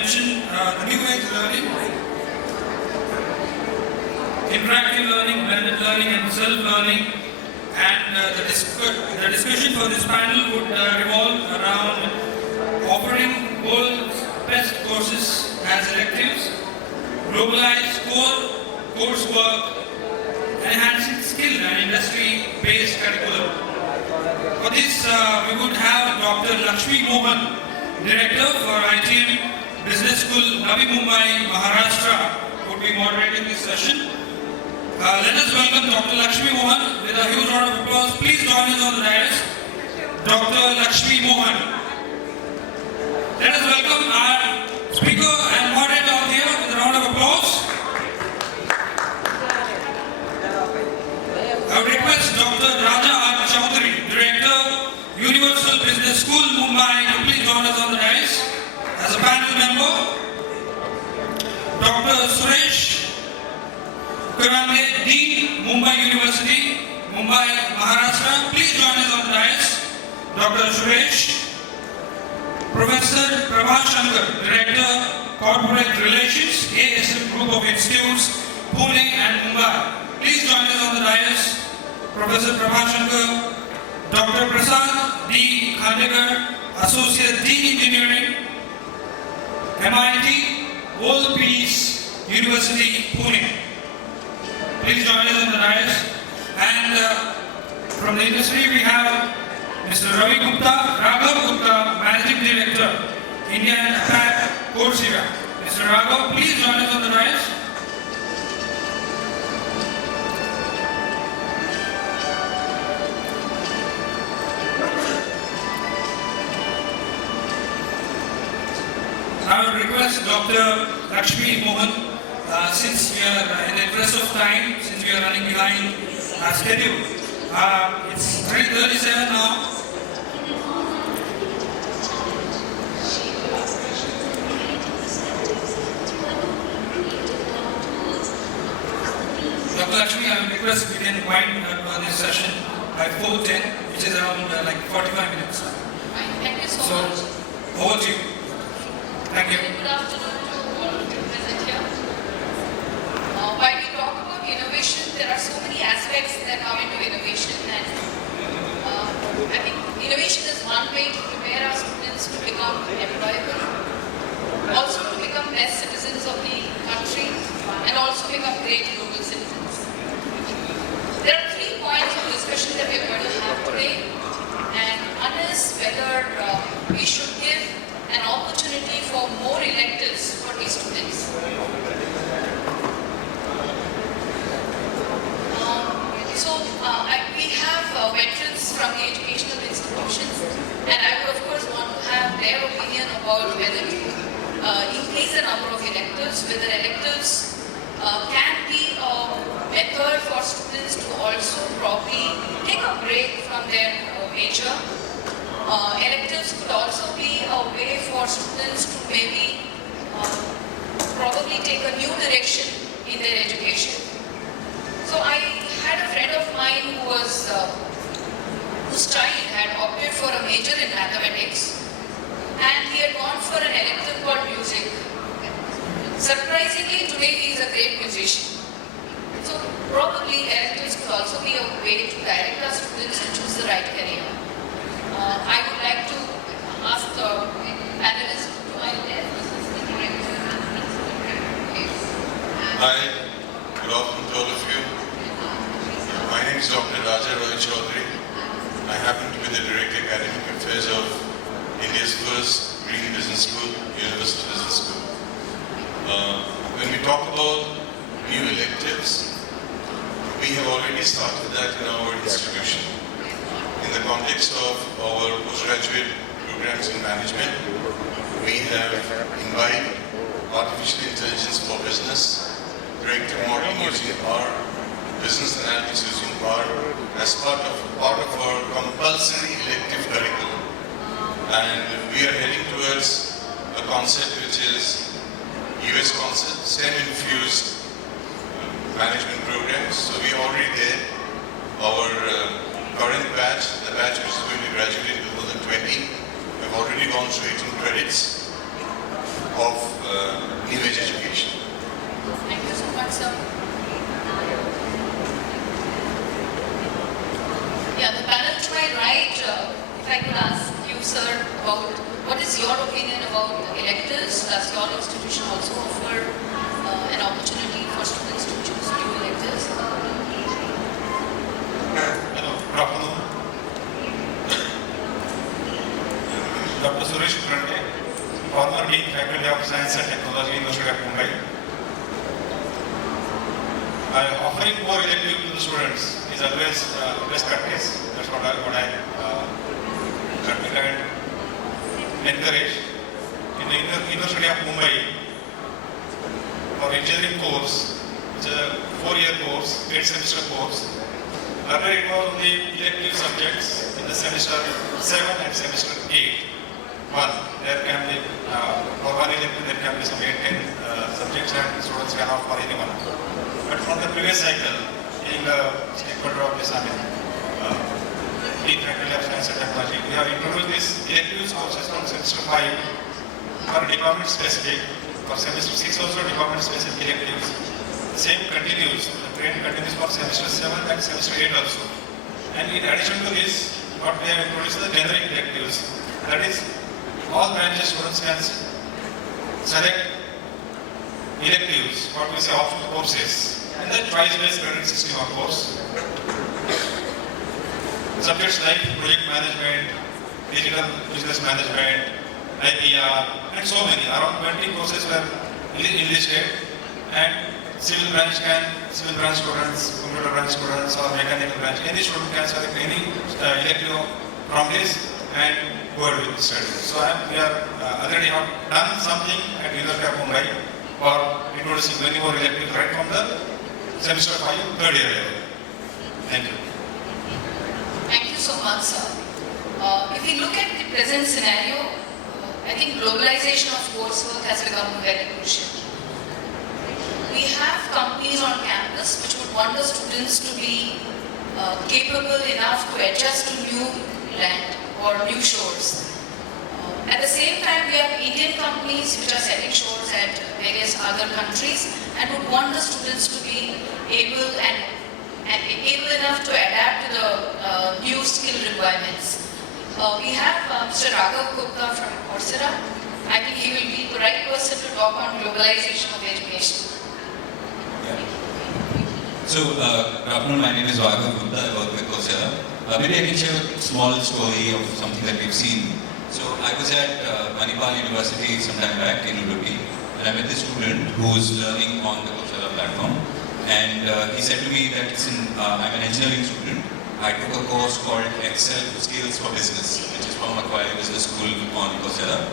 mention the new age learning, interactive learning, blended learning, and self-learning. And the discussion for this panel would revolve around offering world's best courses as electives, Globalize coursework, enhancing skill and industry-based curriculum. For this, we would have Dr. Lakshmi Mohan, Director for ITM Business School, Navi Mumbai, Maharashtra, would be moderating this session. Let us welcome Dr. Lakshmi Mohan with a huge round of applause. Please join us on the dais. Dr. Lakshmi Mohan. Let us welcome our speaker and moderator out here with a round of applause. I would request Dr. Raja R. Chaudhary, Director, Universal Business School, Mumbai, to please join us on the dais as a panel member. Dr. Suresh Kurande, Dean, Mumbai University, Mumbai, Maharashtra, please join us on the dais. Dr. Suresh. Professor Prabha Shankar, Director, Corporate Relations, ASM Group of Institutes, Pune and Mumbai. Please join us on the dais. Professor Prabha Shankar. Dr. Prasad D. Khandekar, Associate Dean Engineering, MIT, World Peace University, Pune. Please join us on the dais. And from the industry we have Mr. Ravi Gupta, Raghav Gupta, Managing Director, Indian APAC Coursework. Mr. Raghav, please join us on the dais. I would request Dr. Lakshmi Mohan, since we are in the interest of time, since we are running behind our schedule, it's 3:37 now. Dr. Lakshmi, I would request we can wind up this session by 4:10, which is around like 45 minutes. Thank you so much. Over to you. Thank you. Good afternoon to all of you present here. While we talk about innovation, there are so many aspects that come into innovation, and I think innovation is one way to prepare our students to become employable, also to become best citizens of the country, and also become great global citizens. There are 3 points of discussion that we are going to have today, and one is whether we should give an opportunity for more electives for these students. We have veterans from the educational institutions, and I would of course want to have their opinion about whether to increase the number of electives, whether electives can be a method for students to also probably take a break from their major. Electives could also be a way for students to maybe probably take a new direction in their education. So I had a friend of mine whose child had opted for a major in mathematics, and he had gone for an elective called music. Surprisingly, today he is a great musician. So probably electives could also be a way to direct our students to choose the right career. I would like to ask the panelists to join their Hi, good afternoon to all of you. My name is Dr. Raja R. Chaudhary. I happen to be the Director Academic Affairs of India's first Green Business School, Universal Business School. When we talk about new electives, we have already started that in our institution. In the context of our postgraduate programs in management, we have imbibed artificial intelligence for business, predictive modeling using R, business analytics using R as part of our compulsory elective curriculum. And we are heading towards a concept which is US concept, STEM-infused management programs. So we are already there. Our current batch, the batch which is going to graduate in 2020, we've already gone through 18 credits. of New Age education. Thank you so much, sir. Yeah, the panel to my right, if I could ask you, sir, about what is your opinion about electives? Does your institution also offer an opportunity for students to choose new electives? Hello, good afternoon. Dr. Suresh Kurante, former Dean Faculty of Science and Technology, University of Mumbai. Offering more elective to the students is always best practice. That's what I admit and encourage. In the University of Mumbai, for engineering course, which is a 4-year course, 8-semester course. Earlier it was only elective subjects in the semester 7 and semester 8. There can be, for one elective there can be some 8-10 subjects and students can opt for anyone. But from the previous cycle, being the stakeholder of this, Dean Faculty of Science and Technology, we have introduced this electives courses from semester 5 for department specific. For semester 6 also department specific electives. The same continues, the trend continues for semester 7 and semester 8 also. And in addition to this, what we have introduced the generic electives. That is, all branches students can select electives, what we say optional courses, and the choice-based credit system of course. Subjects like project management, digital business management, IPR, and so many, around 20 courses were enlisted, and civil branch students, computer branch students, or mechanical branch, any student can select any elective from this and go ahead with the study. So we are already have done something at University of Mumbai for introducing many more electives right from the semester 5, 3rd year level. Thank you. Thank you so much, sir. If we look at the present scenario, I think globalization of coursework has become very crucial. We have companies on campus which would want the students to be capable enough to adjust to new land or new shores. At the same time, we have Indian companies which are selling shores at various other countries and would want the students to be able enough to adapt to the new skill requirements. We have Mr. Raghav Gupta from Coursera. I think he will be the right person to talk on globalization of education. Yeah. So, good afternoon, my name is Raghav Gupta, I work with Coursera. Maybe I can share a small story of something that we've seen. So, I was at Manipal University some time back in Udupi, and I met this student who's learning on the Coursera platform. And he said to me that I'm an engineering student. I took a course called Excel Skills for Business, which is from Macquarie Business School on Coursera.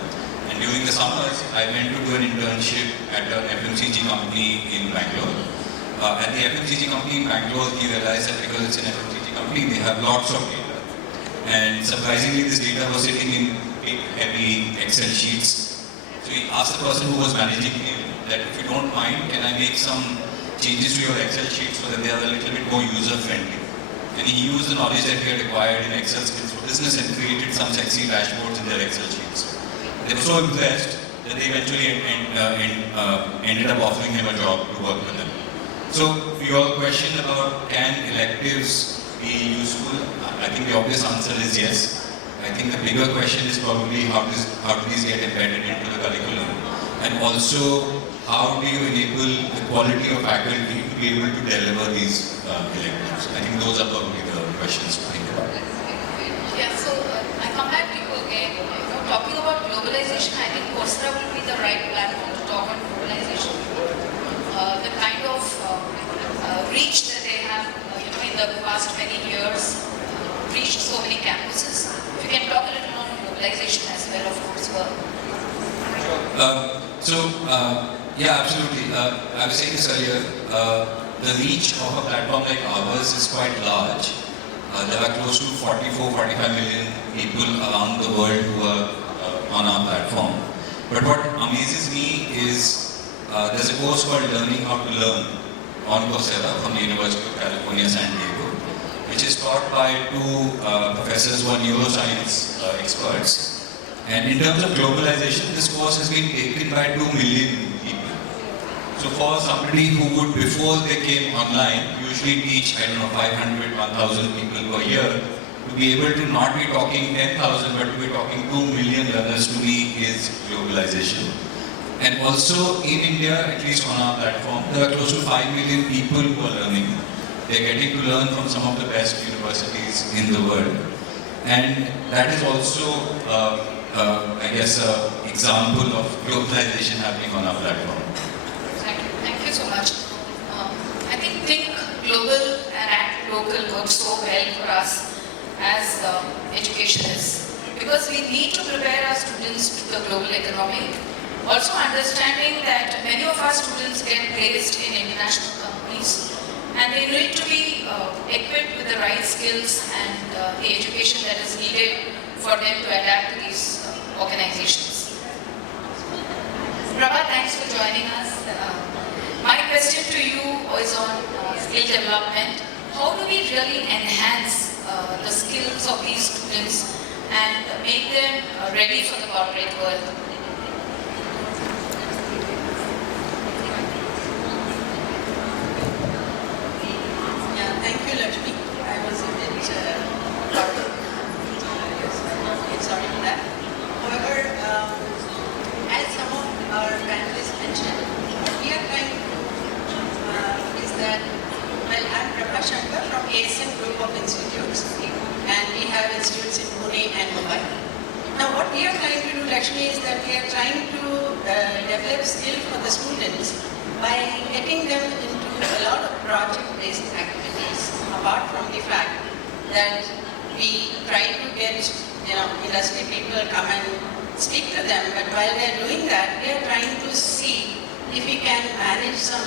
And during the summers, I went to do an internship at an FMCG company in Bangalore. At the FMCG company in Bangalore, he realized that because it's an FMCG company, they have lots of data. And surprisingly, this data was sitting in big, heavy Excel sheets. So he asked the person who was managing him that if you don't mind, can I make some changes to your Excel sheets so that they are a little bit more user-friendly? And he used the knowledge that he had acquired in Excel Skills for Business and created some sexy dashboards in their Excel sheets. They were so impressed that they eventually ended up offering him a job to work with them. So, your question about can electives be useful? I think the obvious answer is yes. I think the bigger question is probably how do these get embedded into the curriculum? And also, how do you enable the quality of faculty to be able to deliver these electives? I think those are probably the questions to think about. Yeah, so I come back to you again. Talking about globalization, I think Coursera will be the right platform to talk on globalization. The kind of reach that they have, in the past many years, reached so many campuses. If you can talk a little on globalization as well, of Coursework. Yeah, absolutely. I was saying this earlier. The reach of a platform like ours is quite large. There are close to 44-45 million people around the world who are on our platform. But what amazes me is there's a course called Learning How to Learn on Coursera from the University of California, San Diego, which is taught by two professors who are neuroscience experts. And in terms of globalization, this course has been taken by 2 million people. So for somebody who would, before they came online, usually teach, 500, 1,000 people per year, to be able to not be talking 10,000, but to be talking 2 million learners, to me is globalization. And also in India, at least on our platform, there are close to 5 million people who are learning. They're getting to learn from some of the best universities in the world. And that is also, an example of globalization happening on our platform. Thank you so much. I think global and act local works so well for us as educationists, because we need to prepare our students to the global economy. Also understanding that many of our students get placed in international companies, and they need to be equipped with the right skills and the education that is needed for them to adapt to these organizations. Prabha, thanks for joining us. My question to you is on skill development. How do we really enhance the skills of these students and make them ready for the corporate world? Yeah, thank you, Lakshmi. I was a bit puzzled. Sorry for that. However, as some of our panelists mentioned, what we are trying to do is that, well, I'm Prabha Shankar from ASM Group of Institutes, and we have institutes in Pune and Mumbai. Now, what we are trying to do, Lakshmi, is that we are trying to develop skill for the students by getting them into a lot of project-based activities, apart from the fact that we try to get industry people come and speak to them, but while they are doing that, we are trying to see if we can manage some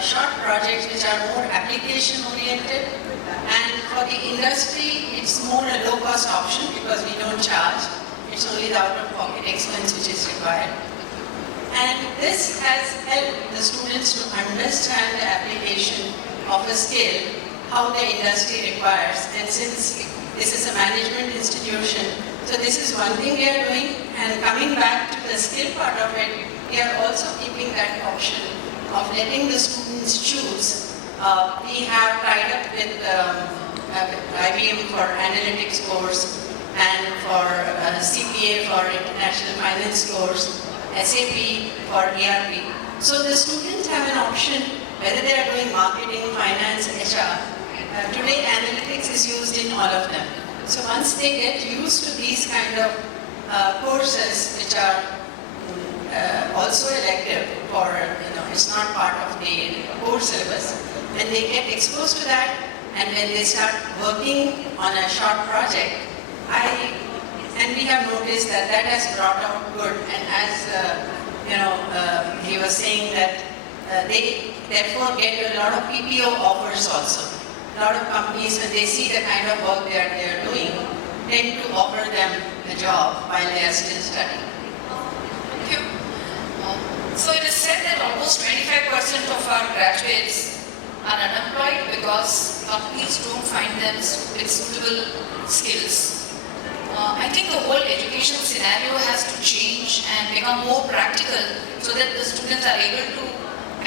short projects which are more application oriented, and for the industry it's more a low cost option because we don't charge, it's only the out of pocket expense which is required. And this has helped the students to understand the application of a skill, how the industry requires. And since this is a management institution, so this is one thing we are doing. And coming back to the skill part of it, we are also keeping that option of letting the students choose. We have tied up with IBM for analytics course and for CPA for international finance course, SAP for ERP. So the students have an option whether they are doing marketing, finance, HR. Today analytics is used in all of them. So once they get used to these kind of courses which are also elective for, it's not part of the core syllabus, when they get exposed to that and when they start working on a short project, and we have noticed that that has brought out good, and as he was saying that they therefore get a lot of PPO offers also. A lot of companies, when they see the kind of work they are doing, tend to offer them a job while they are still studying. Thank you. So it is said that almost 25% of our graduates are unemployed because companies don't find them with suitable skills. I think the whole education scenario has to change and become more practical so that the students are able to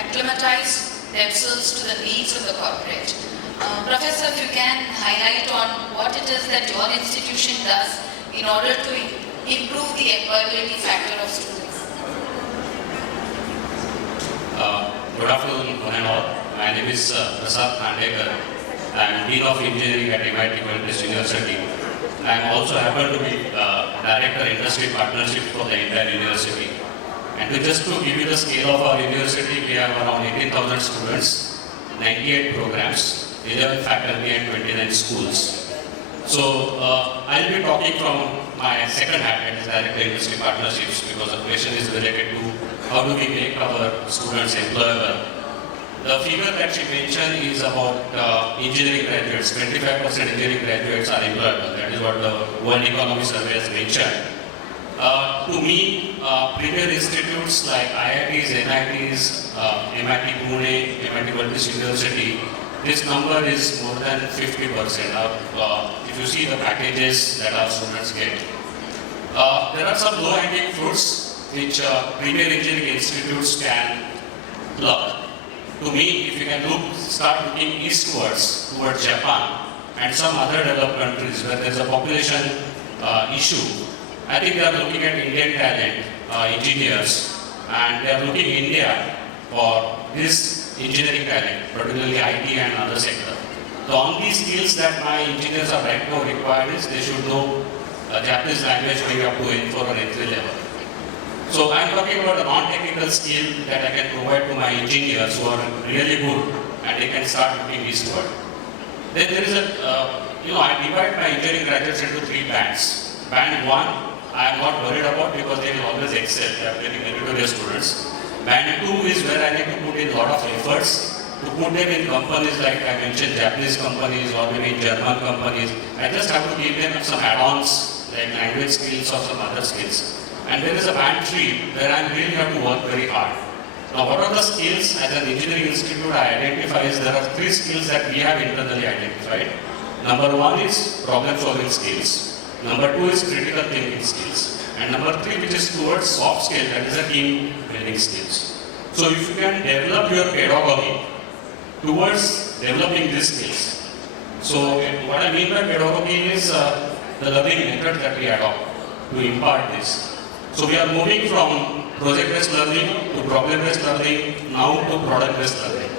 acclimatize themselves to the needs of the corporate. Professor, if you can highlight on what it is that your institution does in order to improve the employability factor of students. Good afternoon, one and all. My name is Prasad Khandekar. I am Dean of Engineering at MIT University. I am also happen to be Director Industry Partnership for the entire university. And just to give you the scale of our university, we have around 18,000 students, 98 programs, 11 faculty and 29 schools. So I'll be talking from my second hat, that is Director Industry Partnerships, because the question is related to how do we make our students employable. The figure that she mentioned is about engineering graduates. 25% engineering graduates are employable. That is what the World Economic Survey has mentioned. To me, premier institutes like IITs, NITs, MIT Pune, MIT University, this number is more than 50%. If you see the packages that our students get. there are some low-hanging fruits which premier engineering institutes can pluck. To me, if you can start looking eastwards, towards Japan and some other developed countries where there is a population issue, I think they are looking at Indian talent, engineers, and they are looking India for this engineering talent, particularly IT and other sector. The only skills that my engineers are right now required is they should know Japanese language going up to N4 or N3 level. So I am talking about a non-technical skill that I can provide to my engineers who are really good and they can start looking eastward. Then there is I divide my engineering graduates into 3 bands. Band 1, I am not worried about because they will always excel, they are very meritorious students. Band 2 is where I need to put in a lot of efforts to put them in companies like I mentioned, Japanese companies or maybe German companies. I just have to give them some add-ons like language skills or some other skills. And there is a band 3 where I really have to work very hard. Now what are the skills as an engineering institute I identify is there are 3 skills that we have internally identified. Number 1 is problem solving skills. Number 2 is critical thinking skills. And number 3 which is towards soft skill, that is a team building skills. So if you can develop your pedagogy towards developing these skills. So what I mean by pedagogy is the learning method that we adopt to impart this. So we are moving from project-based learning to problem-based learning, now to product-based learning.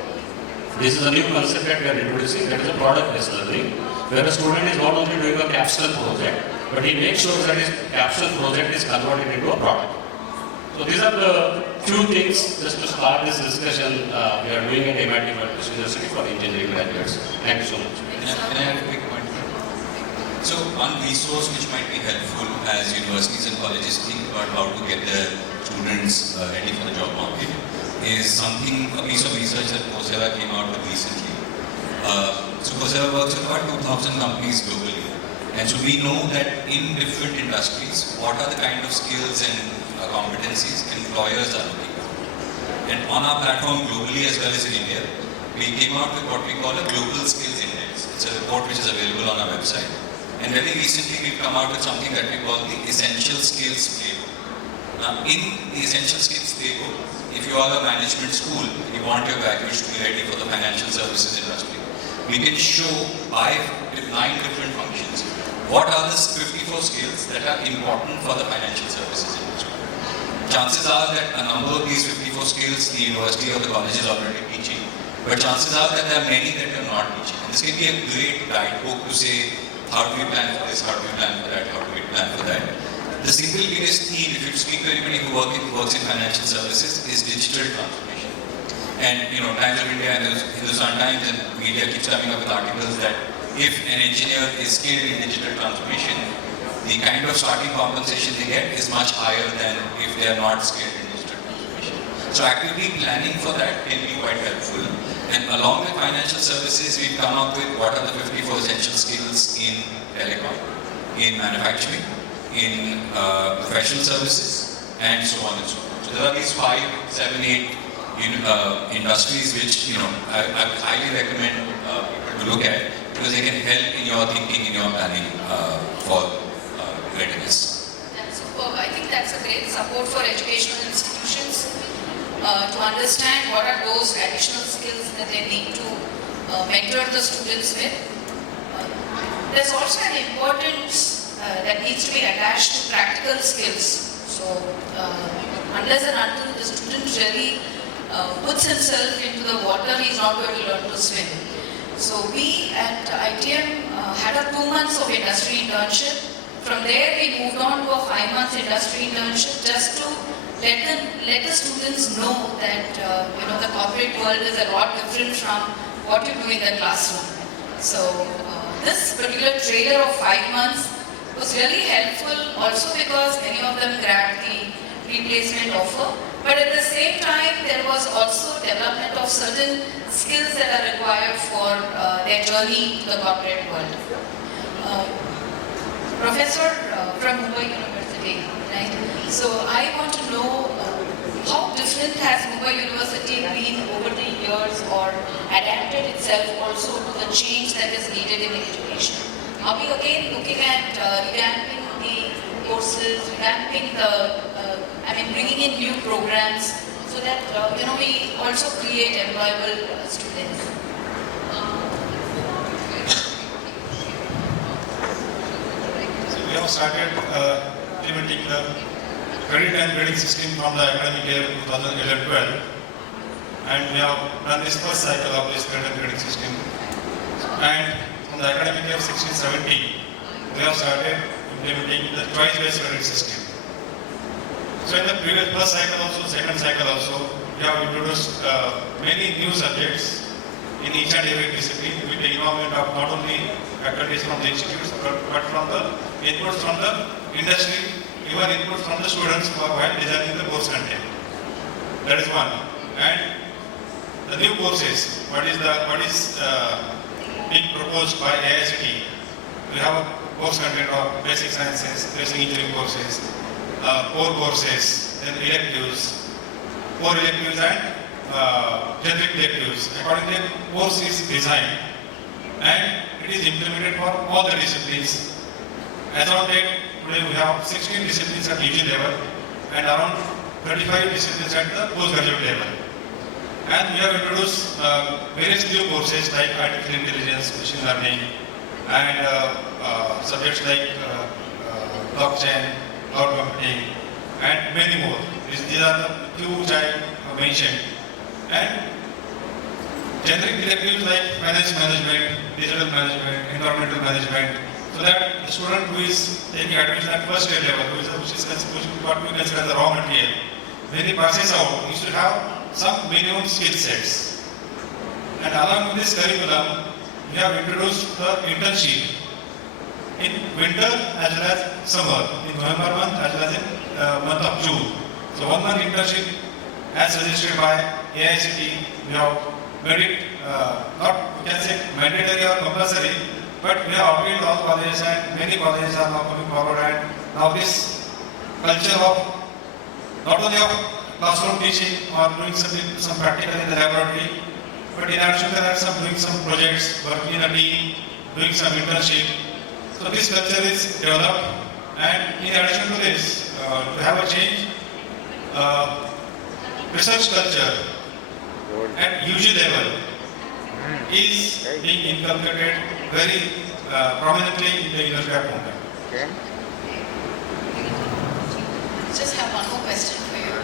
This is a new concept that we are introducing, that is a product-based learning, where a student is not only doing a capstone project, but he makes sure that his capstone project is converted into a product. So these are the few things just to start this discussion we are doing at MIT University for engineering graduates. Thank you so much. Can I add a quick point? So one resource which might be helpful as universities and colleges think about how to get their students ready for the job market is a piece of research that Coursera came out with recently. So Coursera works with about 2,000 companies globally. And so we know that in different industries, what are the kind of skills and competencies employers are looking for. And on our platform globally as well as in India, we came out with what we call a Global Skills Index. It's a report which is available on our website. And very recently we've come out with something that we call the Essential Skills Playbook. Now in the Essential Skills Playbook, if you are a management school, you want your graduates to be ready for the financial services industry, we can show 9 different functions. What are the 54 skills that are important for the financial services industry? Chances are that a number of these 54 skills the university or the college is already teaching, but chances are that there are many that are not teaching. And this can be a great guidebook to say, how do we plan for this, how do we plan for that, how do we plan for that. The single biggest theme, if you speak to anybody who works in financial services, is digital transformation. And Times of India and Hindustan Times and media keeps coming up with articles that if an engineer is skilled in digital transformation, the kind of starting compensation they get is much higher than if they are not skilled in digital transformation. So actively planning for that can be quite helpful. And along with financial services, we've come up with what are the 54 essential skills in telecom, in manufacturing, in professional services, and so on and so forth. So there are these 5, 7, 8 industries which I highly recommend people to look at because they can help in your thinking, in your planning for readiness. That's superb. I think that's a great support for educational institutions to understand what are those additional skills that they need to mentor the students with. There's also an importance that needs to be attached to practical skills. So unless and until the student really puts himself into the water, he's not going to learn to swim. So we at ITM had a 2 months of industry internship. From there we moved on to a 5 months industry internship just to let the students know that the corporate world is a lot different from what you do in the classroom. So this particular trailer of 5 months was really helpful also because many of them grabbed the replacement offer. But at the same time, there was also development of certain skills that are required for their journey to the corporate world. Professor from Mumbai University, right? So I want to know how different has Mumbai University been over the years or adapted itself also to the change that is needed in education? Are we again looking at revamping the courses, revamping bringing in new programs so that, we also create employable students. So we have started implementing the credit and grading system from the academic year 2011-12, and we have done this first cycle of this credit and grading system. And from the academic year 16-17, we have started implementing the choice-based credit system. So in the previous first cycle also, second cycle also, we have introduced many new subjects in each and every discipline with the involvement of not only faculties from the institutes but from the inputs from the industry, even inputs from the students who are while designing the course content. That is one. And the new courses, what is being proposed by AICT? We have a course content of basic sciences, basic engineering courses, core courses, then electives, core electives and generic electives. Accordingly, the course is designed and it is implemented for all the disciplines. As on date, today we have 16 disciplines at UG level and around 35 disciplines at the postgraduate level. And we have introduced various new courses like artificial intelligence, machine learning, and subjects like blockchain, cloud computing, and many more. These are the few which I mentioned. And generic electives like finance management, digital management, environmental management, so that the student who is taking admission at first year level, which is what we consider the raw material, when he passes out, he should have some minimum skill sets. And along with this curriculum, we have introduced the internship in winter as well as summer, in November month as well as in month of June. So 1 month internship as suggested by AICT, we have made it not we can say mandatory or compulsory, but we have appealed all colleges and many colleges are now coming forward, and now this culture of not only of classroom teaching or doing some practical in the laboratory, but in addition to that doing some projects, working in a team, doing some internship. So this culture is developed, and in addition to this, to have a change, research culture at UG level is being inculcated very prominently in the University of Mumbai. Okay. Just have one more question for you.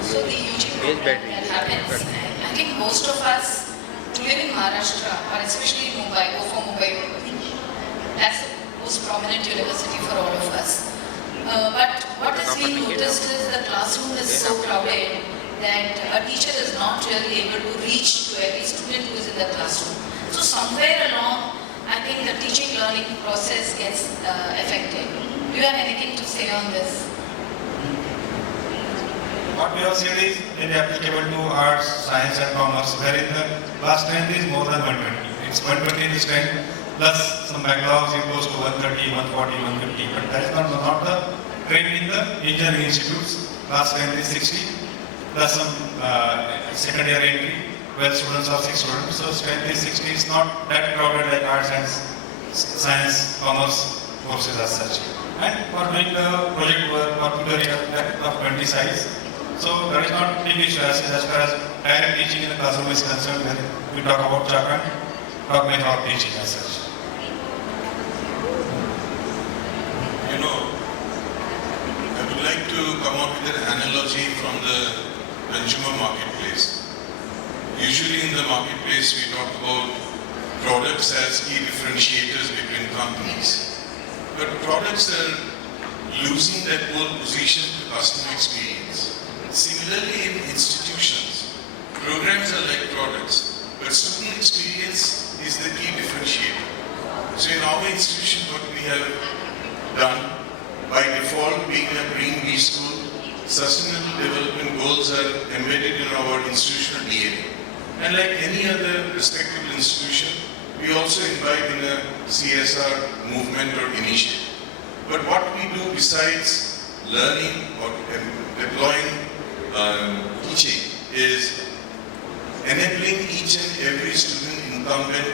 So the UG program that happens, I think most of us who live in Maharashtra, or especially in Mumbai, go for Mumbai. That's the most prominent university for all of us. But what has been noticed is the classroom is so crowded that a teacher is not really able to reach to every student who is in the classroom. So somewhere along, I think the teaching learning process gets affected. Do you have anything to say on this? What we have seen is very applicable to arts, science and commerce, wherein the class strength is more than 120. It's 120 in strength, plus some backlogs, it goes to 130, 140, 150. But that is not the trend in the engineering institutes. Class strength is 60, plus some second year entry, where students are 6 students. So strength is 60, it's not that crowded like arts and science, commerce courses as such. And for doing the project work or tutorial of 20 size, so that is not big issue as far as direct teaching in the classroom is concerned, when we talk about chalk and talk method of teaching as such. I would like to come up with an analogy from the consumer marketplace. Usually in the marketplace we talk about products as key differentiators between companies. But products are losing that pole position to customer experience. Similarly in institutions, programs are like products, but student experience is the key differentiator. So in our institution, what we have done, by default being a green B school, sustainable development goals are embedded in our institutional DNA. And like any other respectable institution, we also imbibe in a CSR movement or initiative. But what we do besides learning or deploying teaching is enabling each and every student incumbent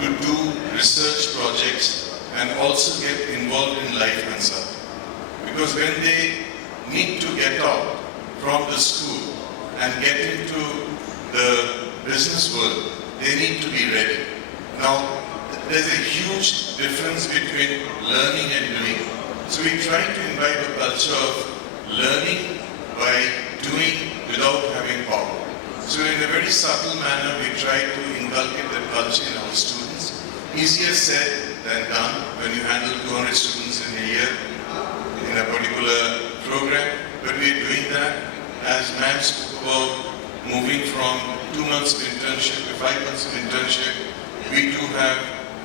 to do research projects and also get involved in life consulting. because when they need to get out from the school and get into the business world, they need to be ready. Now, there's a huge difference between learning and doing. So we try to imbibe a culture of learning by doing without having power. So in a very subtle manner, we try to inculcate that culture in our students. Easier said than done when you handle 200 students in a year in a particular program, but we are doing that. As Ma'am spoke about moving from 2 months of internship to 5 months of internship, we do have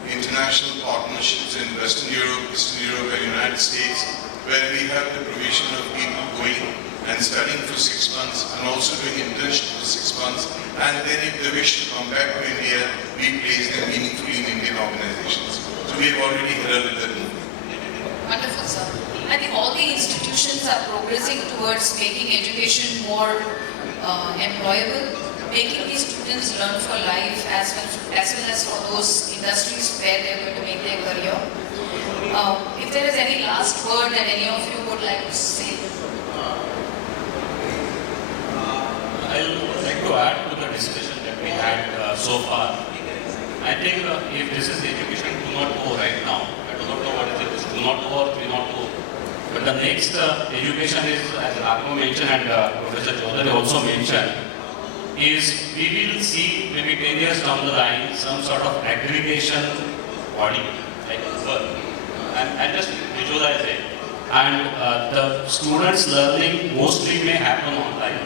international partnerships in Western Europe, Eastern Europe and United States, where we have the provision of people going and studying for 6 months and also doing internship for 6 months, and then if they wish to come back to India, we place them meaningfully in Indian organizations. So we have already heralded that movement. Wonderful, sir. I think all the institutions are progressing towards making education more employable, making these students learn for life as well as for those industries where they're going to make their career. If there is any last word that any of you would like to say. I would like to add to the discussion that we had so far. I think if this is education 2.0 right now, I do not know what it is, 2.0 or 3.0. But the next education is, as Raghu mentioned and Professor Chaudhary also mentioned, is we will see maybe 10 years down the line some sort of aggregation body, like Uber, and just visualize it. And the students' learning mostly may happen online.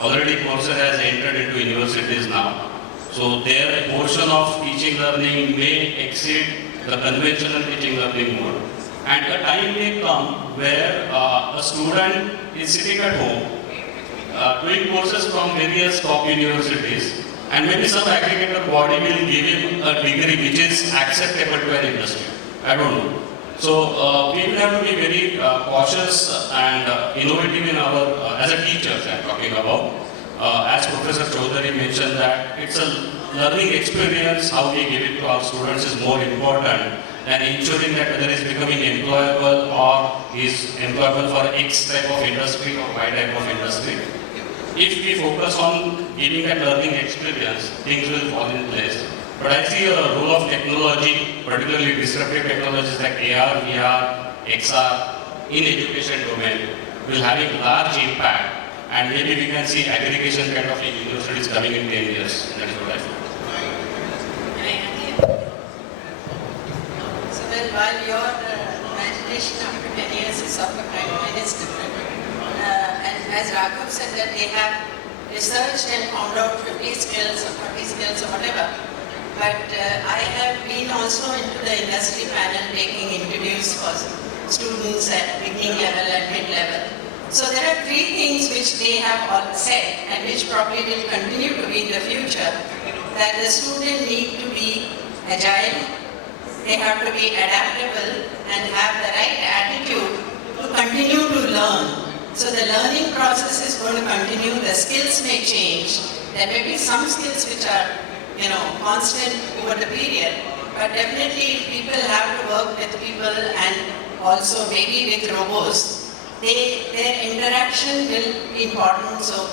Already Coursework has entered into universities now. So their portion of teaching learning may exceed the conventional teaching learning mode. And a time may come where a student is sitting at home doing courses from various top universities, and maybe some aggregator body will give him a degree which is acceptable to an industry. I don't know. So we will have to be very cautious and innovative in our, as a teachers I'm talking about. As Professor Chaudhary mentioned that it's a learning experience, how we give it to our students is more important than ensuring that whether it's becoming employable or is employable for X type of industry or Y type of industry. If we focus on giving that learning experience, things will fall in place. But I see a role of technology, particularly disruptive technologies like AR, VR, XR in education domain will have a large impact, and maybe we can see aggregation kind of universities coming in 10 years. That is what I feel. So well, while your imagination after 10 years is of a kind, mine is different. And as Raghav said that they have researched and found out 50 skills or 40 skills or whatever. But I have been also into the industry panel taking interviews for students at beginning level and mid-level. So there are 3 things which they have all said and which probably will continue to be in the future. That the student need to be agile, they have to be adaptable and have the right attitude to continue to learn. So the learning process is going to continue, the skills may change. There may be some skills which are constant over the period, but definitely people have to work with people and also maybe with robots. Their interaction will be important. So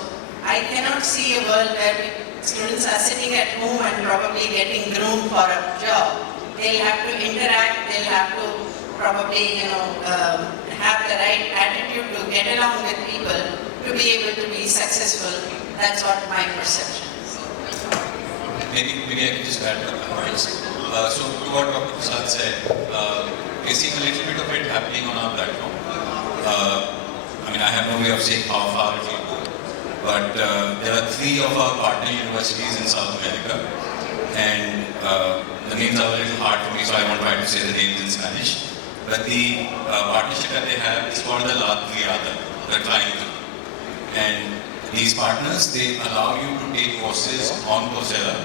I cannot see a world where students are sitting at home and probably getting groomed for a job. They'll have to interact, they'll have to probably have the right attitude to get along with people to be able to be successful. That's what my perception is. Maybe I can just add a couple points. So to what Dr. Prasad said, we're seeing a little bit of it happening on our platform. I have no way of saying how far it will go, but there are 3 of our partner universities in South America, and the names are a little hard for me, so I won't try to say the names in Spanish. But the partnership that they have is called the La Triada, the Triangle. And these partners, they allow you to take courses on Coursera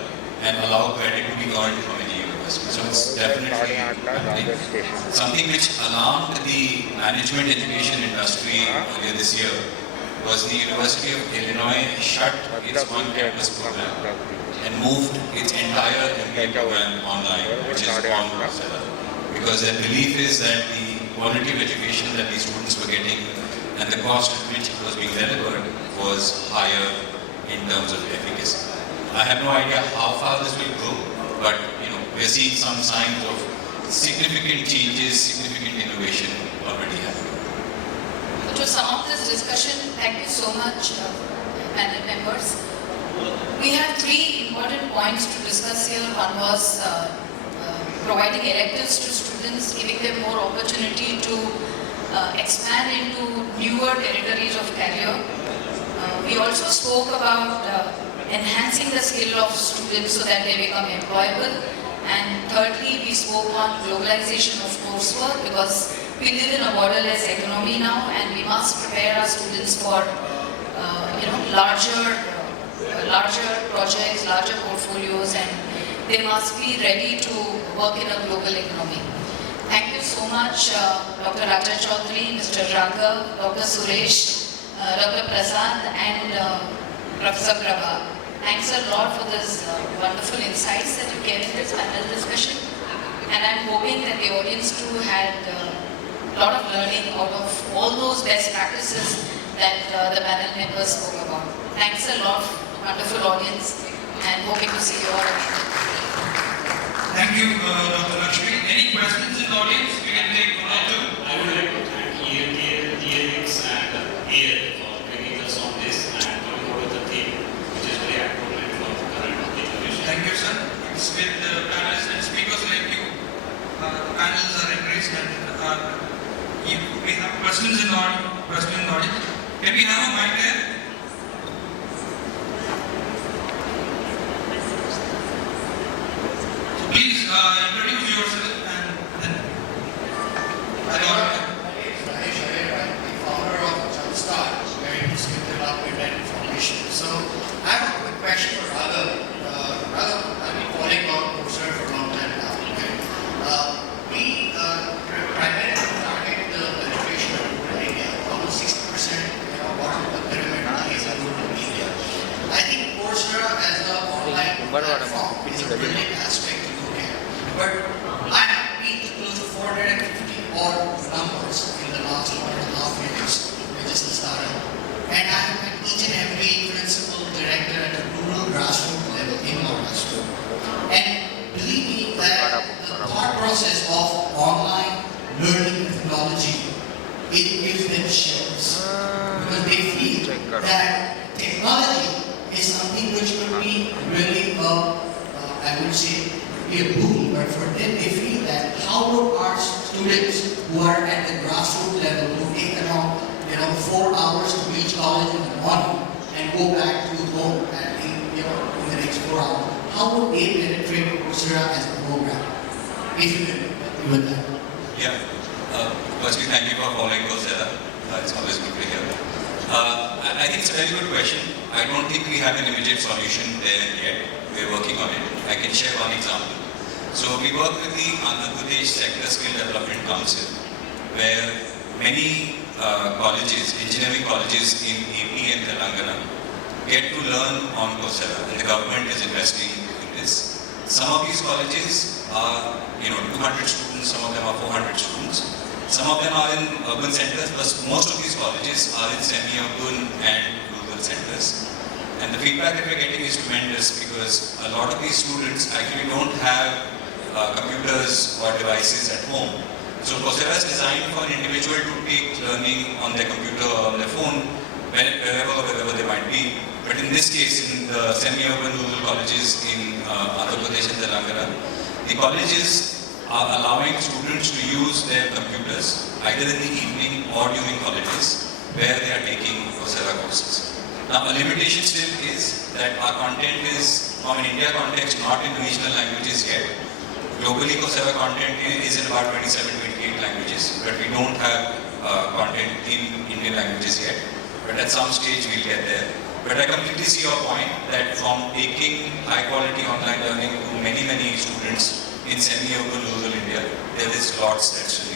and allow credit to be earned from any university. So it's definitely something which alarmed the management education industry earlier this year was the University of Illinois shut its on-campus program and moved its entire MBA program online, which is on Coursera. Because their belief is that the quality of education that these students were getting and the cost at which it was being delivered was higher in terms of efficacy. I have no idea how far this will go, but we're seeing some signs of significant changes, significant innovation already happening. To sum up this discussion, thank you so much, panel members. We have three important points to discuss here. One was providing electives to students, giving them more opportunity to expand into newer territories of career. We also spoke about enhancing the skill of students so that they become employable. And thirdly, we spoke on globalization of coursework because we live in a borderless economy now and we must prepare our students for larger projects, larger portfolios, and they must be ready to work in a global economy. Thank you so much, Dr. Raja Chaudhary, Mr. Raghav, Dr. Suresh, Dr. Prasad, and Professor Prabha. Thanks a lot for this wonderful insights that you gave in this panel discussion. And I'm hoping that the audience too had a lot of learning out of all those best practices that the panel members spoke about. Thanks a lot, wonderful audience, and hoping to see you all again. Thank you, Dr. Lakshmi. Any questions in the audience? We can take one or two. I would like to thank elets and EL for bringing us on this and talking about the theme, which is very appropriate for the current generation. Thank you, sir. It's with panelists and speakers like you. Panels are embraced and we have questions in the audience. Can we have a mic there? So please introduce yourself and then My name is Mahesh Iyer. I'm the founder of Jumpstart, where you skill development and information. So I have a quick question for Raghav. Raghav, I've been following on Courseware for a long time now. Okay? We primarily target the penetration of rural India. Almost 60% bottom of the pyramid is in rural India. I think Courseware as the online platform is a brilliant aspect to look at. But I have been close to 450 odd numbers in the last 1.5 years, which is the startup. And I have met each and every principal director at the rural grassroots level in Maharashtra. And believe me that the thought process of online learning methodology, it gives them shivers. Because they feel that technology is something which could be really I would say, be a boom, but for them they feel that how would our students who are at the grassroots level, who take around 4 hours to reach college in the morning and go back to home in the next 4 hours, how would they penetrate Coursera as a program? If you can do that. Yeah. Firstly, thank you for following Coursera. It's always good to hear. I think it's a very good question. I don't think we have an immediate solution there yet. We're working on it. I can share one example. So we work with the Andhra Pradesh Sector Skill Development Council, where many colleges, engineering colleges in AP and Telangana get to learn on Coursera, and the government is investing in this. Some of these colleges are 200 students, some of them are 400 students. Some of them are in urban centers, but most of these colleges are in semi-urban and rural centers. And the feedback that we're getting is tremendous because a lot of these students actually don't have computers or devices at home. So Coursera is designed for an individual to take learning on their computer or on their phone, wherever they might be. But in this case, in the semi-urban rural colleges in Andhra Pradesh and Telangana, the colleges are allowing students to use their computers either in the evening or during holidays where they are taking Coursera courses. Now, a limitation still is that our content is, from an India context, not in regional languages yet. Globally, Coursera content is in about 27, 28 languages, but we don't have content in Indian languages yet. But at some stage, we'll get there. But I completely see your point that from taking high-quality online learning to many, many students in semi-urban rural India, there is lots that's